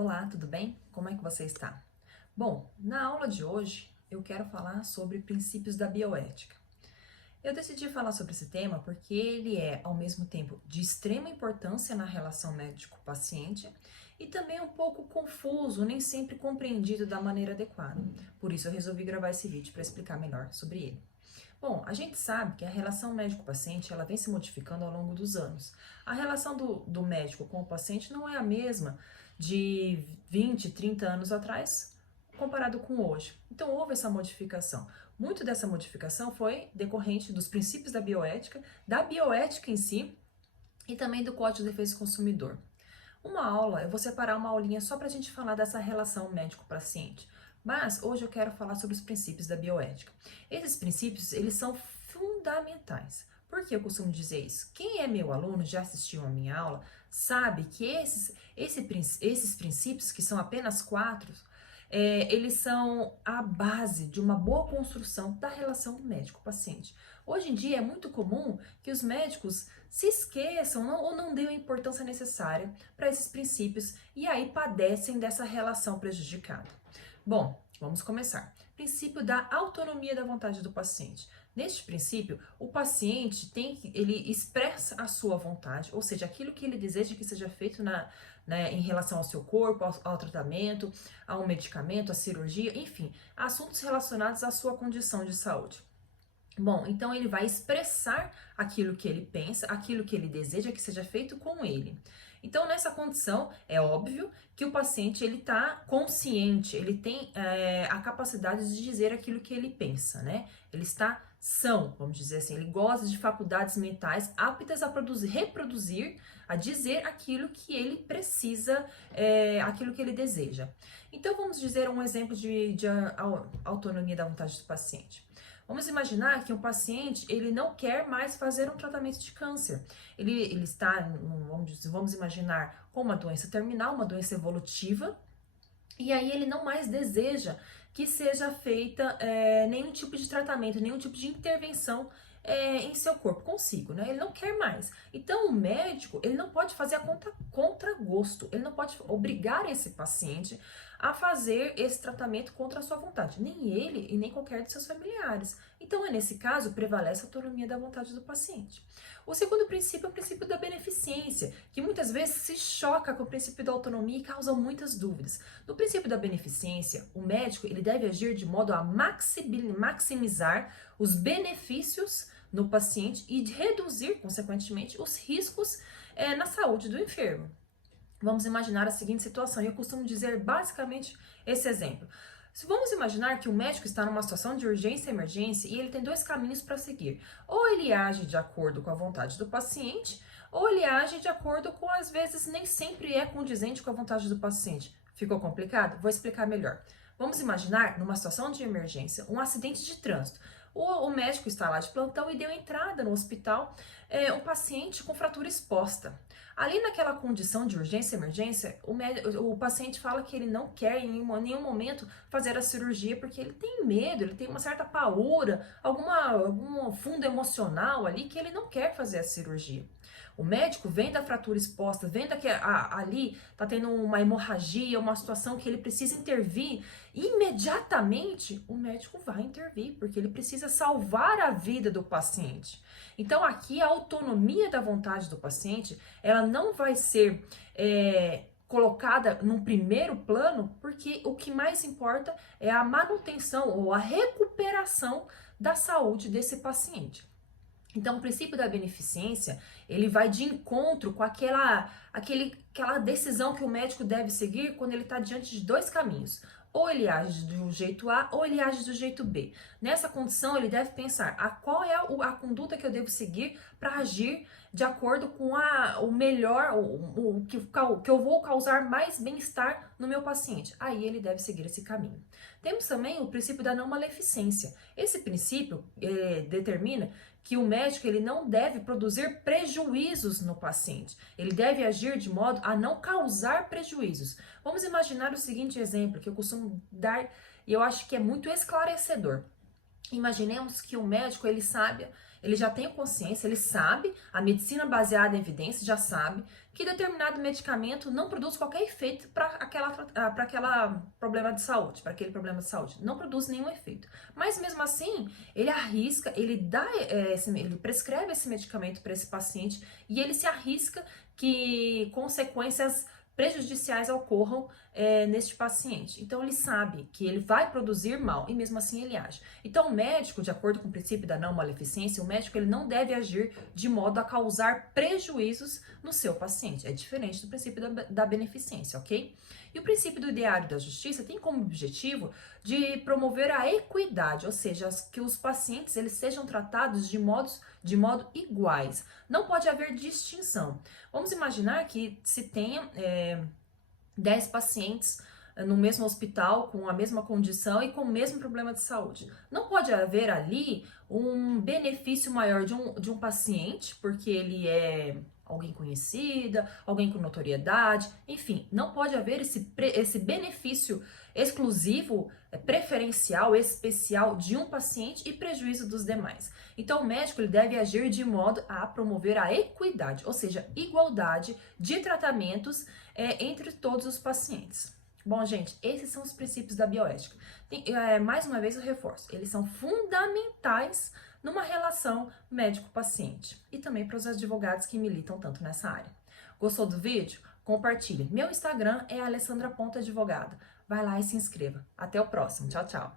Olá, tudo bem? Como é que você está? Bom, na aula de hoje eu quero falar sobre princípios da bioética. Eu decidi falar sobre esse tema porque ele é, ao mesmo tempo, de extrema importância na relação médico-paciente e também um pouco confuso, nem sempre compreendido da maneira adequada. Por isso eu resolvi gravar esse vídeo para explicar melhor sobre ele. Bom, a gente sabe que a relação médico-paciente ela vem se modificando ao longo dos anos. A relação do médico com o paciente não é a mesma de 20, 30 anos atrás, comparado com hoje. Então houve essa modificação. Muito dessa modificação foi decorrente dos princípios da bioética em si e também do Código de Defesa do Consumidor. Uma aula, eu vou separar uma aulinha só para a gente falar dessa relação médico-paciente. Mas hoje eu quero falar sobre os princípios da bioética. Esses princípios, eles são fundamentais. Por que eu costumo dizer isso? Quem é meu aluno, já assistiu a minha aula, sabe que esses princípios, que são apenas 4, eles são a base de uma boa construção da relação médico-paciente. Hoje em dia é muito comum que os médicos se esqueçam ou não deem a importância necessária para esses princípios e aí padecem dessa relação prejudicada. Bom, vamos começar. Princípio da autonomia da vontade do paciente. Neste princípio, o paciente ele expressa a sua vontade, ou seja, aquilo que ele deseja que seja feito em relação ao seu corpo, ao tratamento, ao medicamento, à cirurgia, enfim, assuntos relacionados à sua condição de saúde. Bom, então ele vai expressar aquilo que ele pensa, aquilo que ele deseja que seja feito com ele. Então, nessa condição, é óbvio que o paciente ele está consciente, ele tem a capacidade de dizer aquilo que ele pensa, né? Ele está são, vamos dizer assim, ele goza de faculdades mentais aptas a reproduzir, a dizer aquilo que ele precisa, aquilo que ele deseja. Então, vamos dizer um exemplo de autonomia da vontade do paciente. Vamos imaginar que um paciente ele não quer mais fazer um tratamento de câncer. Ele está, vamos imaginar, com uma doença terminal, uma doença evolutiva, e aí ele não mais deseja que seja feita nenhum tipo de tratamento, nenhum tipo de intervenção em seu corpo, consigo, né? Ele não quer mais. Então o médico, ele não pode fazer a contra gosto, ele não pode obrigar esse paciente a fazer esse tratamento contra a sua vontade, nem ele e nem qualquer de seus familiares. Então, nesse caso, prevalece a autonomia da vontade do paciente. O segundo princípio é o princípio da beneficência, que muitas vezes se choca com o princípio da autonomia e causa muitas dúvidas. No princípio da beneficência, o médico ele deve agir de modo a maximizar os benefícios no paciente e reduzir, consequentemente, os riscos na saúde do enfermo. Vamos imaginar a seguinte situação, e eu costumo dizer basicamente esse exemplo. Vamos imaginar que o médico está numa situação de urgência e emergência e ele tem 2 caminhos para seguir. Ou ele age de acordo com a vontade do paciente, ou ele age de acordo com, às vezes, nem sempre é condizente com a vontade do paciente. Ficou complicado? Vou explicar melhor. Vamos imaginar, numa situação de emergência, um acidente de trânsito. O médico está lá de plantão e deu entrada no hospital um paciente com fratura exposta. Ali naquela condição de urgência e emergência, o paciente fala que ele não quer em nenhum momento fazer a cirurgia porque ele tem medo, ele tem uma certa paura, algum fundo emocional ali que ele não quer fazer a cirurgia. O médico vem da fratura exposta, vendo que ali está tendo uma hemorragia, uma situação que ele precisa intervir, imediatamente o médico vai intervir, porque ele precisa salvar a vida do paciente. Então aqui a autonomia da vontade do paciente, ela não vai ser colocada num primeiro plano, porque o que mais importa é a manutenção ou a recuperação da saúde desse paciente. Então, o princípio da beneficência, ele vai de encontro com aquela decisão que o médico deve seguir quando ele está diante de 2 caminhos. Ou ele age do jeito A, ou ele age do jeito B. Nessa condição, ele deve pensar qual é a conduta que eu devo seguir para agir de acordo com o melhor, o que eu vou causar mais bem-estar no meu paciente. Aí ele deve seguir esse caminho. Temos também o princípio da não maleficência. Esse princípio determina que o médico ele não deve produzir prejuízos no paciente. Ele deve agir de modo a não causar prejuízos. Vamos imaginar o seguinte exemplo que eu costumo dar e eu acho que é muito esclarecedor. Imaginemos que o médico ele sabe ele já tem consciência, ele sabe, a medicina baseada em evidência já sabe que determinado medicamento não produz qualquer efeito para aquela problema de saúde, para aquele problema de saúde, não produz nenhum efeito. Mas mesmo assim, ele arrisca, ele prescreve esse medicamento para esse paciente e ele se arrisca que consequências prejudiciais ocorram neste paciente. Então ele sabe que ele vai produzir mal e mesmo assim ele age. Então o médico, de acordo com o princípio da não maleficência, o médico ele não deve agir de modo a causar prejuízos no seu paciente. É diferente do princípio da beneficência, ok? E o princípio do ideário da justiça tem como objetivo de promover a equidade, ou seja, que os pacientes eles sejam tratados de modo iguais. Não pode haver distinção. Vamos imaginar que se tenha 10 pacientes no mesmo hospital, com a mesma condição e com o mesmo problema de saúde. Não pode haver ali um benefício maior de um paciente, porque ele é alguém conhecida, alguém com notoriedade, enfim, não pode haver esse benefício exclusivo, preferencial, especial de um paciente e prejuízo dos demais. Então, o médico ele deve agir de modo a promover a equidade, ou seja, igualdade de tratamentos entre todos os pacientes. Bom, gente, esses são os princípios da bioética. Mais uma vez eu reforço, eles são fundamentais numa relação médico-paciente e também para os advogados que militam tanto nessa área. Gostou do vídeo? Compartilhe. Meu Instagram é alessandra.advogada. Vai lá e se inscreva. Até o próximo. Tchau, tchau.